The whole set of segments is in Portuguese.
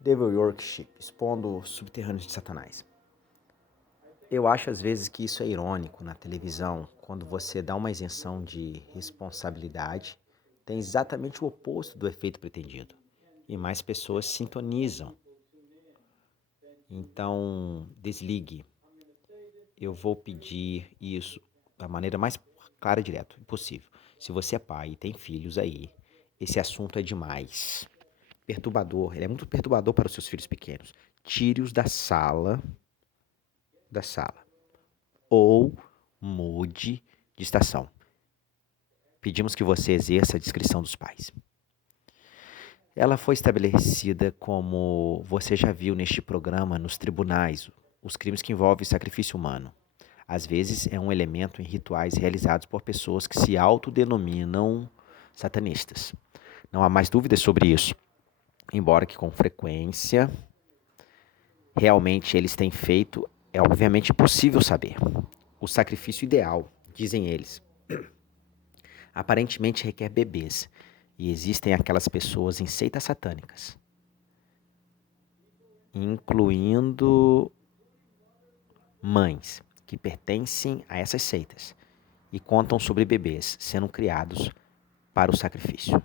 Devil Worship, expondo subterrâneos de Satanás. Eu acho às vezes que isso é irônico na televisão, quando você dá uma isenção de responsabilidade, tem exatamente o oposto do efeito pretendido. E mais pessoas sintonizam. Então, desligue. Eu vou pedir isso da maneira mais clara e direta possível. Se você é pai e tem filhos aí, esse assunto é demais. Perturbador, ele é muito perturbador para os seus filhos pequenos. Tire-os da sala. Ou mude de estação. Pedimos que você exerça a discrição dos pais. Ela foi estabelecida como você já viu neste programa nos tribunais, os crimes que envolvem sacrifício humano. Às vezes é um elemento em rituais realizados por pessoas que se autodenominam satanistas. Não há mais dúvidas sobre isso, embora que com frequência realmente eles têm feito, é obviamente impossível saber. O sacrifício ideal, dizem eles, aparentemente requer bebês, e existem aquelas pessoas em seitas satânicas, incluindo mães que pertencem a essas seitas e contam sobre bebês sendo criados para o sacrifício.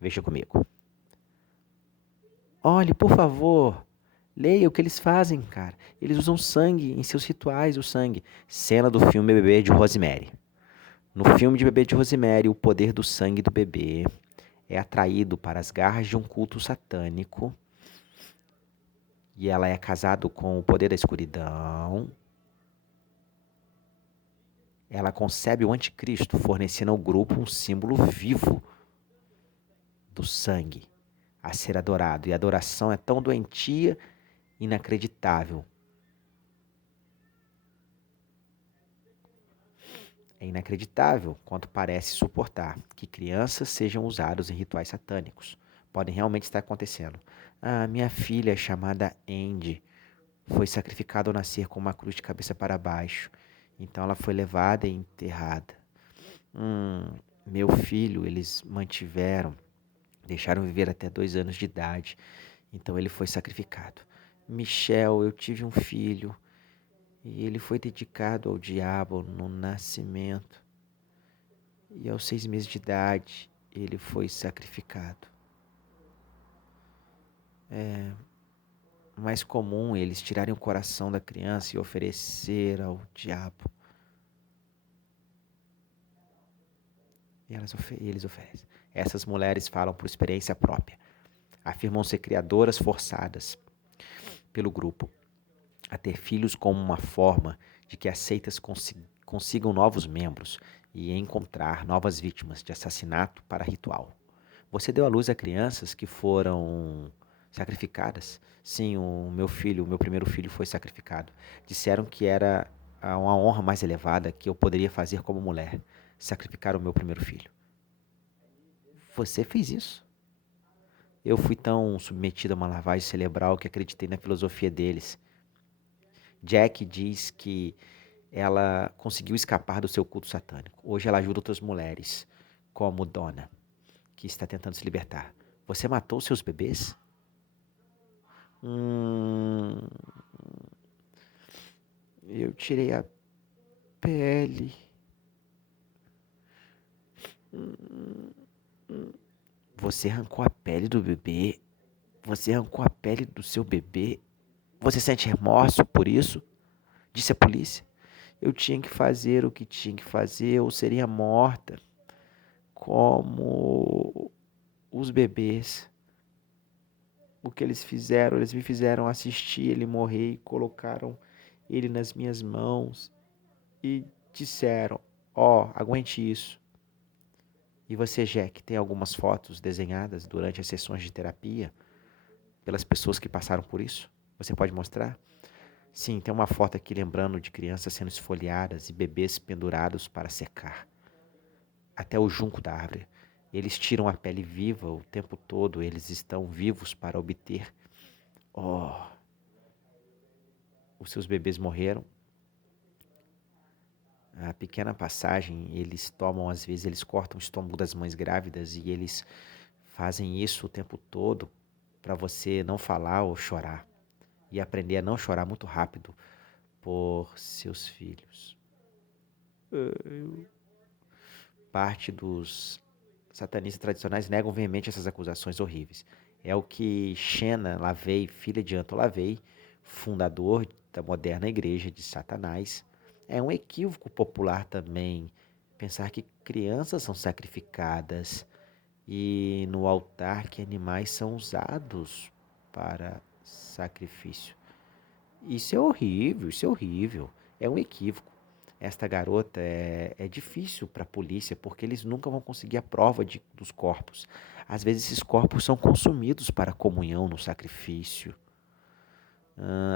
Veja comigo. Olhe, por favor, leia o que eles fazem, cara. Eles usam sangue em seus rituais, o sangue. Cena do filme Bebê de Rosemary. No filme de Bebê de Rosemary, o poder do sangue do bebê é atraído para as garras de um culto satânico e ela é casada com o poder da escuridão. Ela concebe o anticristo, fornecendo ao grupo um símbolo vivo do sangue a ser adorado. E a adoração é tão doentia, inacreditável. É inacreditável quanto parece suportar que crianças sejam usadas em rituais satânicos. Podem realmente estar acontecendo. Ah, minha filha, chamada Andy, foi sacrificada ao nascer com uma cruz de cabeça para baixo. Então ela foi levada e enterrada. Meu filho, eles mantiveram, deixaram viver até 2 anos de idade. Então ele foi sacrificado. Michel, eu tive um filho e ele foi dedicado ao diabo no nascimento. E aos 6 meses de idade ele foi sacrificado. É mais comum eles tirarem o coração da criança e oferecer ao diabo. E eles oferecem. Essas mulheres falam por experiência própria. Afirmam ser criadoras forçadas pelo grupo a ter filhos como uma forma de que as seitas consigam novos membros e encontrar novas vítimas de assassinato para ritual. Você deu à luz a crianças que foram sacrificadas? Sim, o meu primeiro filho foi sacrificado. Disseram que era uma honra mais elevada que eu poderia fazer como mulher, sacrificar o meu primeiro filho. Você fez isso? Eu fui tão submetido a uma lavagem cerebral que acreditei na filosofia deles. Jack diz que ela conseguiu escapar do seu culto satânico. Hoje ela ajuda outras mulheres, como Donna, que está tentando se libertar. Você matou seus bebês? Hum, eu tirei a pele. Você arrancou a pele do bebê? Você arrancou a pele do seu bebê? Você sente remorso por isso? Disse a polícia. Eu tinha que fazer o que tinha que fazer ou seria morta, como os bebês. O que eles fizeram? Eles me fizeram assistir ele morrer e colocaram ele nas minhas mãos e disseram: Ó, aguente isso. E você, Jack, tem algumas fotos desenhadas durante as sessões de terapia pelas pessoas que passaram por isso? Você pode mostrar? Sim, tem uma foto aqui lembrando de crianças sendo esfoliadas e bebês pendurados para secar. Até o junco da árvore. Eles tiram a pele viva o tempo todo, eles estão vivos para obter. Oh, os seus bebês morreram. A pequena passagem, eles tomam, às vezes, eles cortam o estômago das mães grávidas e eles fazem isso o tempo todo para você não falar ou chorar e aprender a não chorar muito rápido por seus filhos. Parte dos satanistas tradicionais negam veemente essas acusações horríveis. É o que Shena LaVey, filha de Anton LaVey, fundador da moderna igreja de Satanás, é um equívoco popular também pensar que crianças são sacrificadas e no altar que animais são usados para sacrifício. Isso é horrível, isso é horrível. É um equívoco. Esta garota é difícil para a polícia porque eles nunca vão conseguir a prova dos corpos. Às vezes esses corpos são consumidos para a comunhão no sacrifício.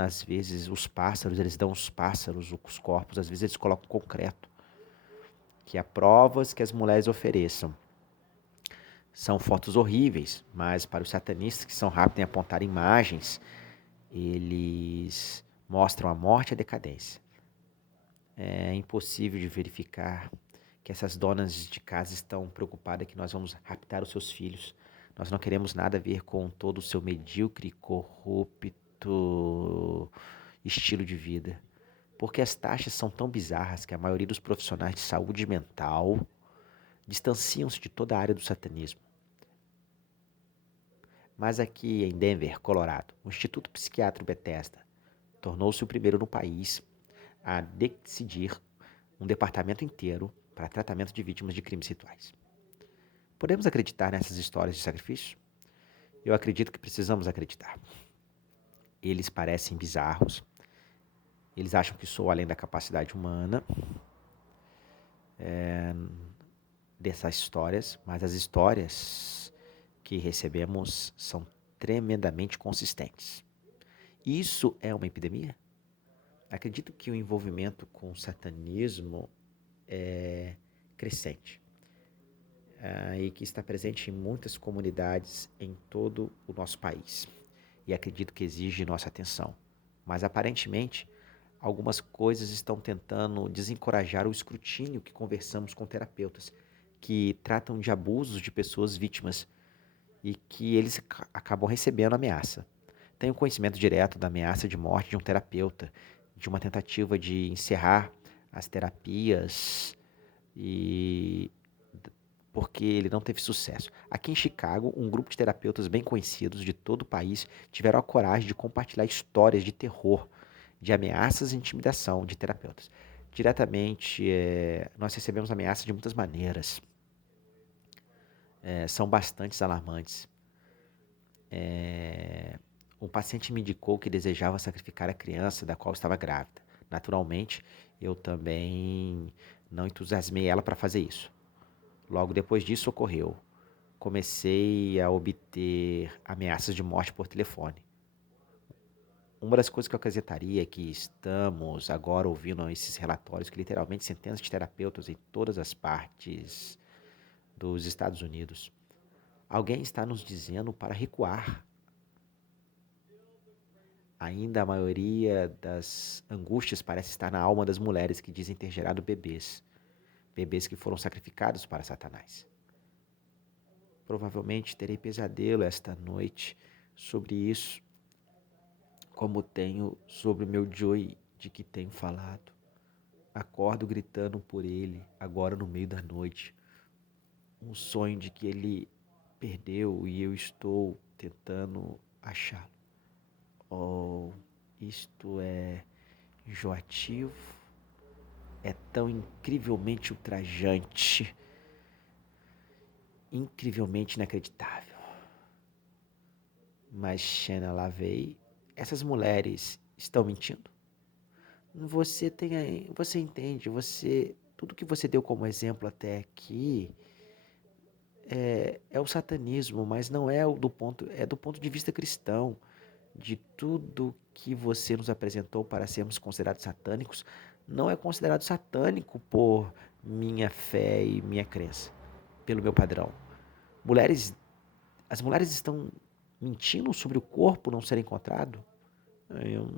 Às vezes os pássaros, eles dão os pássaros, os corpos, às vezes eles colocam concreto. Que há provas que as mulheres ofereçam. São fotos horríveis, mas para os satanistas que são rápidos em apontar imagens, eles mostram a morte e a decadência. É impossível de verificar que essas donas de casa estão preocupadas que nós vamos raptar os seus filhos. Nós não queremos nada a ver com todo o seu medíocre, corrupto estilo de vida. Porque as taxas são tão bizarras que a maioria dos profissionais de saúde mental distanciam-se de toda a área do satanismo. Mas aqui em Denver, Colorado, o Instituto Psiquiátrico Bethesda tornou-se o primeiro no país a decidir um departamento inteiro para tratamento de vítimas de crimes rituais. Podemos acreditar nessas histórias de sacrifício? Eu acredito que precisamos acreditar. Eles parecem bizarros, eles acham que sou além da capacidade humana dessas histórias, mas as histórias que recebemos são tremendamente consistentes. Isso é uma epidemia? Acredito que o envolvimento com o satanismo é crescente e que está presente em muitas comunidades em todo o nosso país. E acredito que exige nossa atenção. Mas aparentemente, algumas coisas estão tentando desencorajar o escrutínio que conversamos com terapeutas, que tratam de abusos de pessoas vítimas e que eles acabam recebendo ameaça. Tenho conhecimento direto da ameaça de morte de um terapeuta, de uma tentativa de encerrar as terapias e porque ele não teve sucesso. Aqui em Chicago, um grupo de terapeutas bem conhecidos de todo o país tiveram a coragem de compartilhar histórias de terror, de ameaças e intimidação de terapeutas. Diretamente, nós recebemos ameaças de muitas maneiras. São bastante alarmantes. Um paciente me indicou que desejava sacrificar a criança da qual estava grávida. Naturalmente, eu também não entusiasmei ela para fazer isso. Logo depois disso ocorreu. Comecei a obter ameaças de morte por telefone. Uma das coisas que eu acrescentaria é que estamos agora ouvindo esses relatórios que literalmente centenas de terapeutas em todas as partes dos Estados Unidos. Alguém está nos dizendo para recuar. Ainda a maioria das angústias parece estar na alma das mulheres que dizem ter gerado bebês. Bebês que foram sacrificados para Satanás. Provavelmente terei pesadelo esta noite sobre isso, como tenho sobre o meu Joey de que tenho falado. Acordo gritando por ele, agora no meio da noite. Um sonho de que ele perdeu e eu estou tentando achá-lo. Oh, isto é enjoativo, é tão incrivelmente ultrajante, incrivelmente inacreditável. Mas Shena LaVey, essas mulheres estão mentindo? Você entende, tudo que você deu como exemplo até aqui é o satanismo, mas não é do ponto de vista cristão. De tudo que você nos apresentou para sermos considerados satânicos, não é considerado satânico por minha fé e minha crença, pelo meu padrão. As mulheres estão mentindo sobre o corpo não ser encontrado? Eu,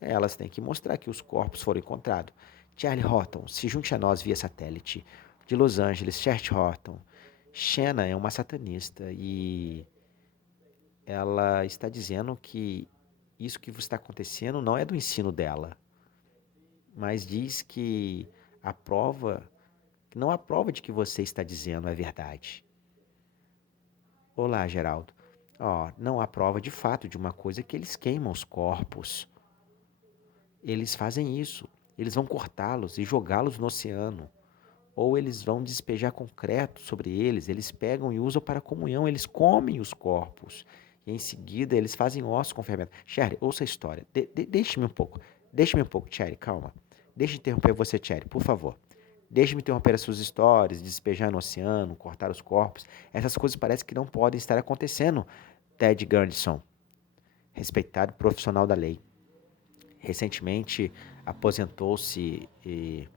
Elas têm que mostrar que os corpos foram encontrados. Charlie Horton, se junte a nós via satélite. De Los Angeles, Charlie Horton. Shanna é uma satanista e ela está dizendo que isso que está acontecendo não é do ensino dela, mas diz que a prova, que não há prova de que você está dizendo é verdade. Olá, Geraldo. Ó, não há prova de fato de uma coisa que eles queimam os corpos. Eles fazem isso. Eles vão cortá-los e jogá-los no oceano. Ou eles vão despejar concreto sobre eles. Eles pegam e usam para comunhão. Eles comem os corpos. E em seguida eles fazem ossos com fermento. Sherry, ouça a história. Deixe-me um pouco. Deixe-me um pouco, Sherry, calma. Deixe de interromper você, Sherry, por favor. Deixe-me interromper as suas histórias, despejar no oceano, cortar os corpos. Essas coisas parecem que não podem estar acontecendo. Ted Gurnison, respeitado profissional da lei. Recentemente aposentou-se e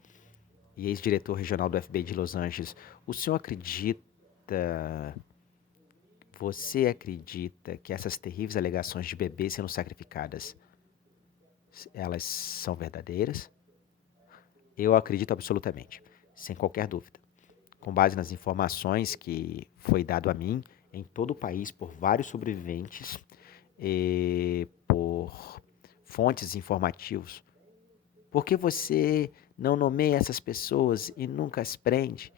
ex-diretor regional do FBI de Los Angeles. O senhor acredita, você acredita que essas terríveis alegações de bebês sendo sacrificadas, elas são verdadeiras? Eu acredito absolutamente, sem qualquer dúvida. Com base nas informações que foi dado a mim, em todo o país, por vários sobreviventes, por fontes informativos. Por que você não nomeia essas pessoas e nunca as prende?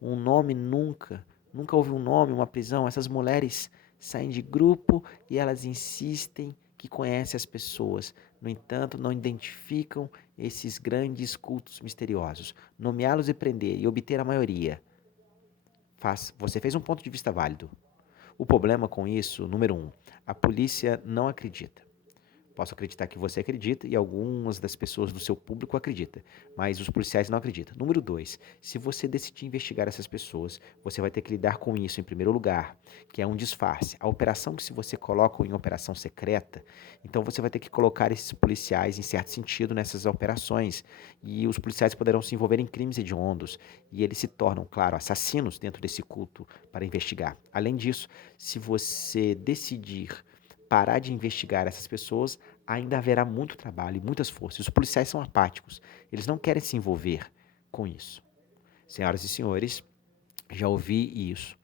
Um nome nunca houve um nome, uma prisão. Essas mulheres saem de grupo e elas insistem que conhecem as pessoas. No entanto, não identificam esses grandes cultos misteriosos. Nomeá-los e prender e obter a maioria. Você fez um ponto de vista válido. O problema com isso, número 1, a polícia não acredita. Posso acreditar que você acredita e algumas das pessoas do seu público acreditam, mas os policiais não acreditam. Número 2, se você decidir investigar essas pessoas, você vai ter que lidar com isso em primeiro lugar, que é um disfarce. A operação que se você coloca em operação secreta, então você vai ter que colocar esses policiais em certo sentido nessas operações e os policiais poderão se envolver em crimes hediondos e eles se tornam, claro, assassinos dentro desse culto para investigar. Além disso, se você decidir parar de investigar essas pessoas, ainda haverá muito trabalho e muitas forças. Os policiais são apáticos, eles não querem se envolver com isso. Senhoras e senhores, já ouvi isso.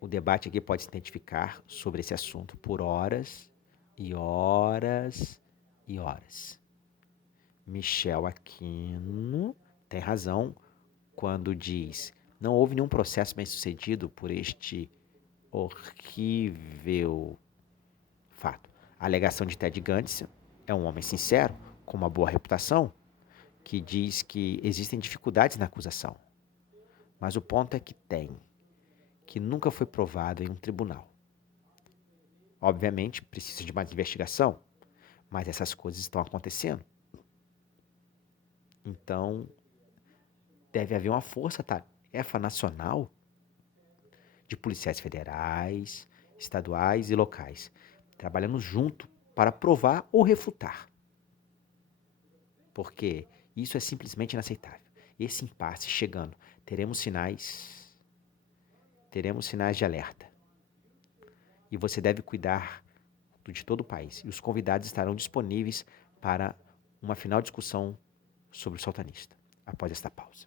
O debate aqui pode se identificar sobre esse assunto por horas e horas e horas. Michel Aquino tem razão quando diz: não houve nenhum processo bem sucedido por este horrível fato. A alegação de Ted Gantz é um homem sincero, com uma boa reputação, que diz que existem dificuldades na acusação. Mas o ponto é que nunca foi provado em um tribunal. Obviamente, precisa de mais investigação, mas essas coisas estão acontecendo. Então, deve haver uma força-tarefa nacional de policiais federais, estaduais e locais, trabalhando junto para provar ou refutar. Porque isso é simplesmente inaceitável. Esse impasse chegando, teremos sinais de alerta. E você deve cuidar de todo o país. E os convidados estarão disponíveis para uma final discussão sobre o sultanista, após esta pausa.